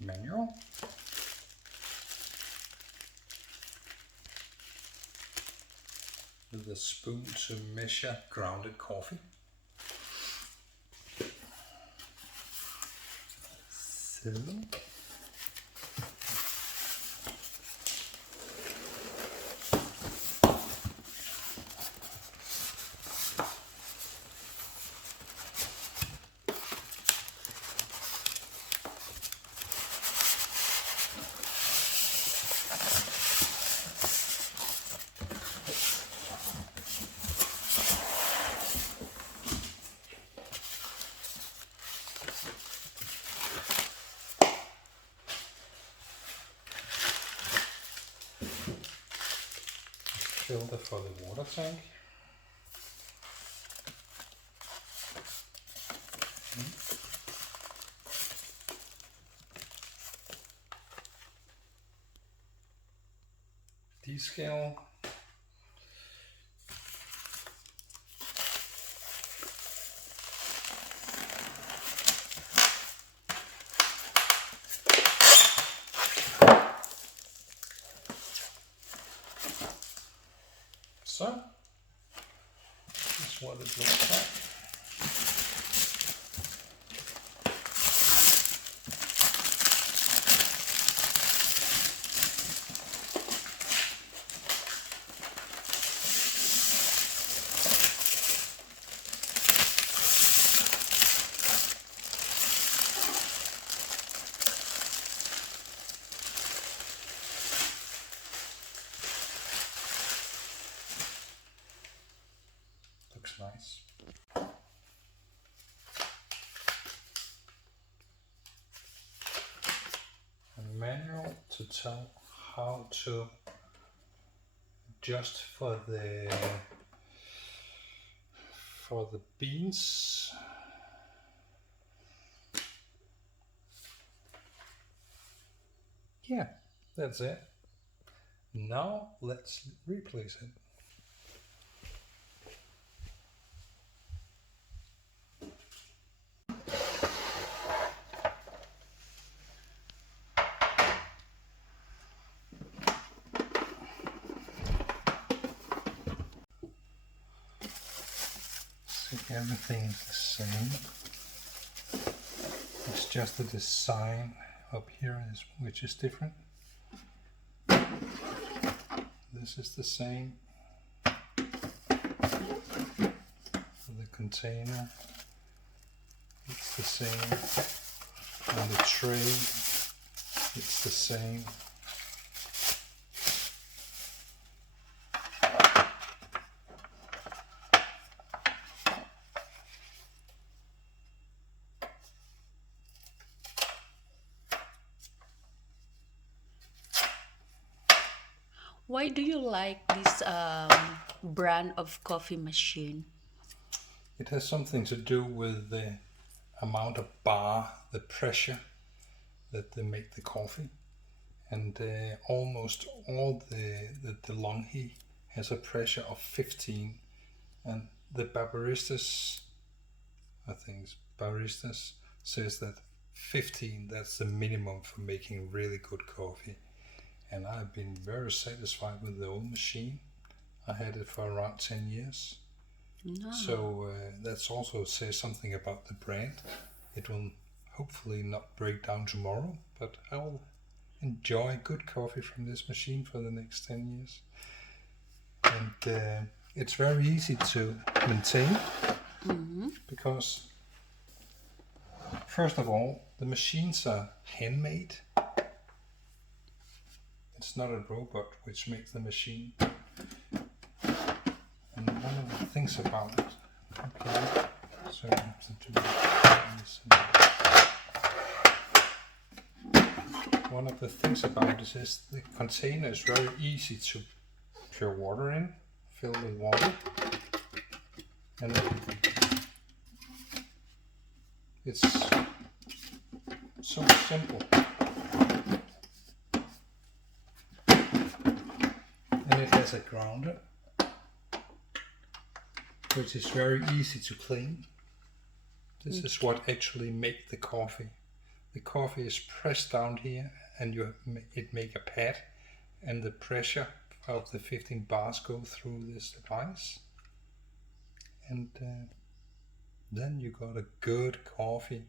manual. With a spoon to measure grounded coffee. So filter for the water tank. Descale. So, this is what it looks like. Looks nice. A manual to tell how to adjust for the beans. Yeah, that's it. Now let's replace it. See, everything is the same. It's just the design up here which is different. This is the same. For the container, it's the same. On the tray, it's the same. Why do you like this brand of coffee machine? It has something to do with the amount of bar, the pressure that they make the coffee. And almost all the DeLonghi has a pressure of 15. And the baristas, I think it's baristas, says that 15, that's the minimum for making really good coffee. And I've been very satisfied with the old machine. I had it for around 10 years. No. So that's also says something about the brand. It will hopefully not break down tomorrow, but I will enjoy good coffee from this machine for the next 10 years. And it's very easy to maintain because, first of all, the machines are handmade. It's not a robot which makes the machine. And one of the things about it, okay, so I have to do this. One of the things about it is the container is very easy to pour water in, fill with water, and it's so simple. And it has a grounder, which is very easy to clean. This is what actually makes the coffee. the coffee is pressed down here, and it make a pad, and the pressure of the 15 bars go through this device, and then you got a good coffee,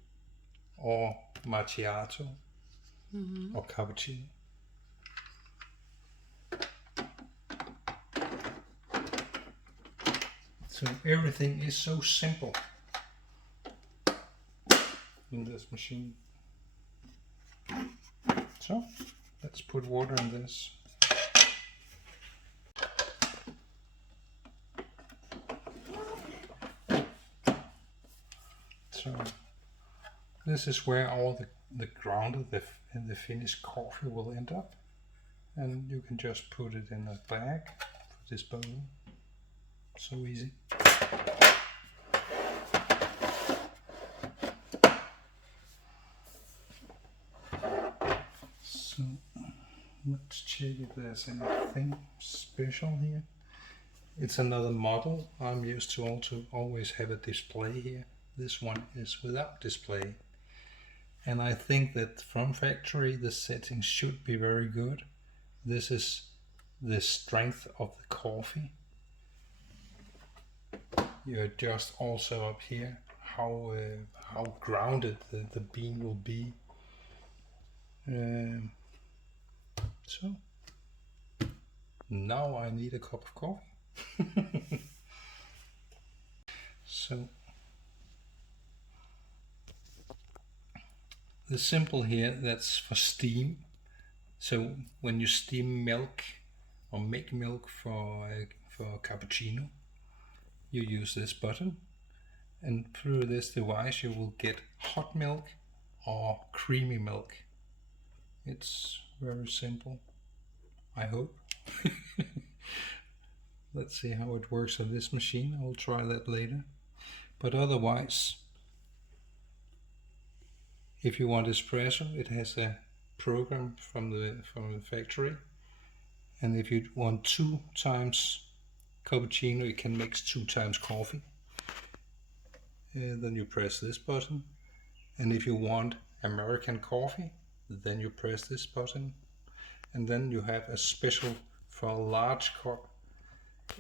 or macchiato, or cappuccino. So everything is so simple in this machine. So let's put water in this. So this is where all the ground and the finished coffee will end up, and you can just put it in a bag for disposal. So easy. So let's check if there's anything special here. It's another model. I'm used to also always have a display here. This one is without display. And I think that from factory the settings should be very good. This is the strength of the coffee. You adjust also up here how grounded the bean will be. So now I need a cup of coffee. So the symbol here, that's for steam. So when you steam milk or make milk for cappuccino, you use this button, and through this device you will get hot milk or creamy milk. It's very simple, I hope. Let's see how it works on this machine. I'll try that later. But otherwise, if you want espresso, it has a program from the factory, and if you want 2 times cappuccino, it can mix 2 times coffee. Then you press this button, and if you want American coffee, then you press this button, and then you have a special for a large cup.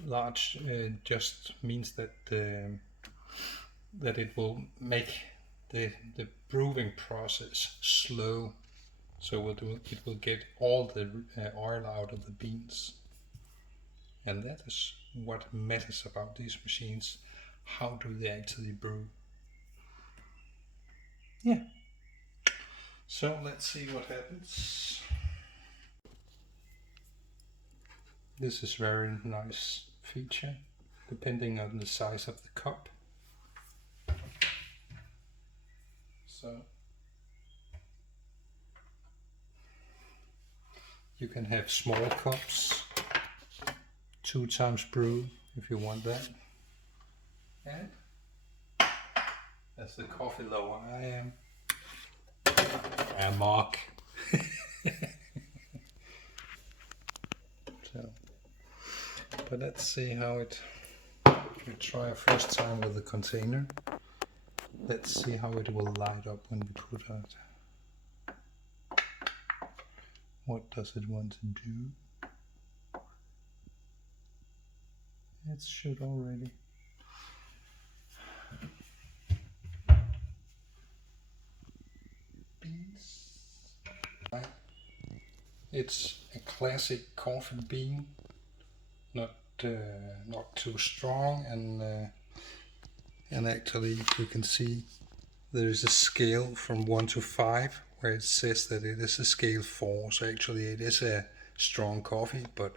Large just means that that it will make the brewing process slow, so it will get all the oil out of the beans, and that is what matters about these machines. How do they actually brew? Yeah. So let's see what happens. This is very nice feature, depending on the size of the cup. So you can have small cups, 2 times brew if you want that. And as the coffee lover I am, a mug. So, but let's see how it. We try a first time with the container. Let's see how it will light up when we put it. What does it want to do? It should already. Beans. It's a classic coffee bean, not too strong, and actually you can see there is a scale from 1 to 5 where it says that it is a scale 4. So actually it is a strong coffee, but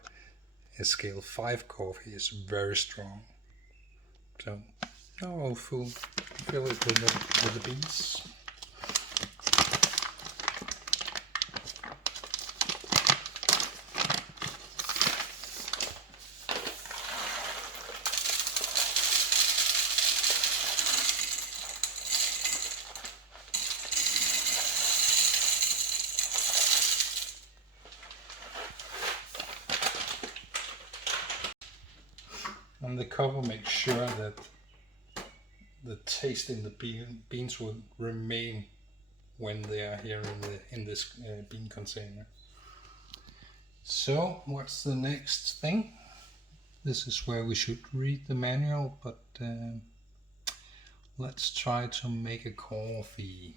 a scale 5 coffee is very strong. So now I'll fill it with the beans. And the cover makes sure that the taste in the beans will remain when they are here in this bean container. So what's the next thing? This is where we should read the manual, but let's try to make a coffee.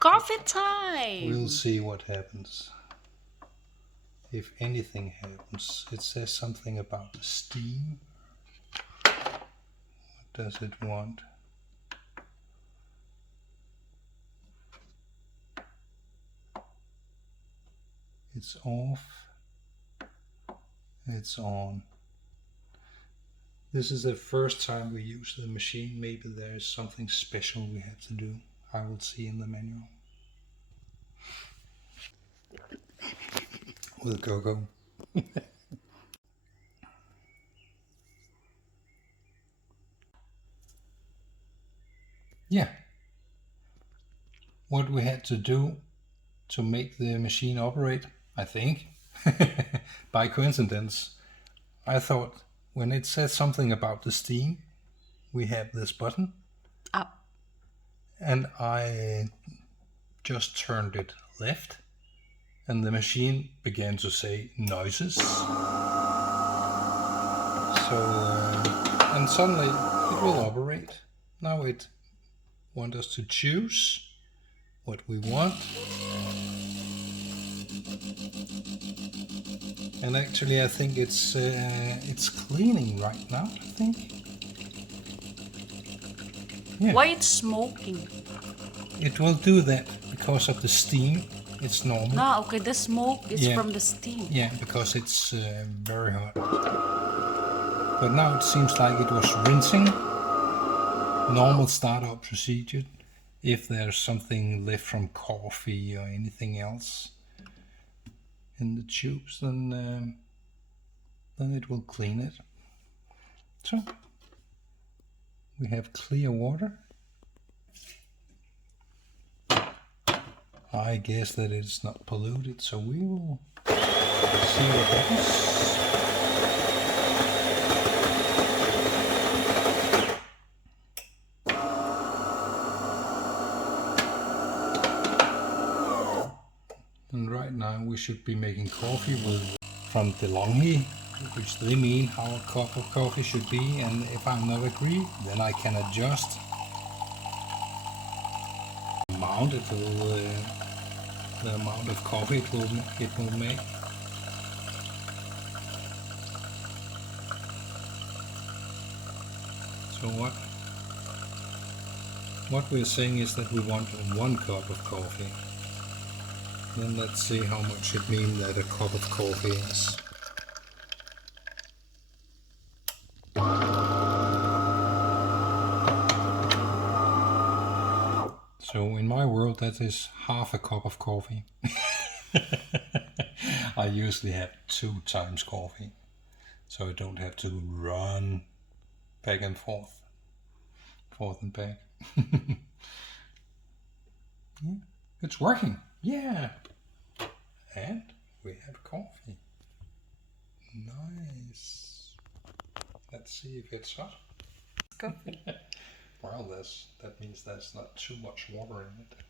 Coffee time! We'll see what happens. If anything happens. It says something about the steam. What does it want? It's off. It's on. This is the first time we use the machine. Maybe there is something special we have to do. I will see in the manual. With cocoa. Yeah. What we had to do to make the machine operate, I think, by coincidence, I thought when it says something about the steam, we have this button. Up. And I just turned it left, and the machine began to say noises. So, and suddenly it will operate. Now it wants us to choose what we want. And actually I think it's cleaning right now, I think. Yeah. Why it's smoking? It will do that because of the steam. It's normal. No, okay, the smoke is Yeah. from the steam. Yeah, because it's very hot. But now it seems like it was rinsing. Normal startup procedure. If there's something left from coffee or anything else in the tubes, then it will clean it. So we have clear water. I guess that it's not polluted, so we will see what happens. And right now we should be making coffee from DeLonghi, which they mean how a cup of coffee should be, and if I'm not agree, then I can adjust the amount the amount of coffee it will make. So what we're saying is that we want 1 cup of coffee. Then let's see how much it means that a cup of coffee is. So in my world that is half a cup of coffee. I usually have 2 times coffee, so I don't have to run back and forth and back. Yeah, it's working. Yeah. And we have coffee. Nice. Let's see if it's hot. Coffee. Well, that means there's not too much water in it.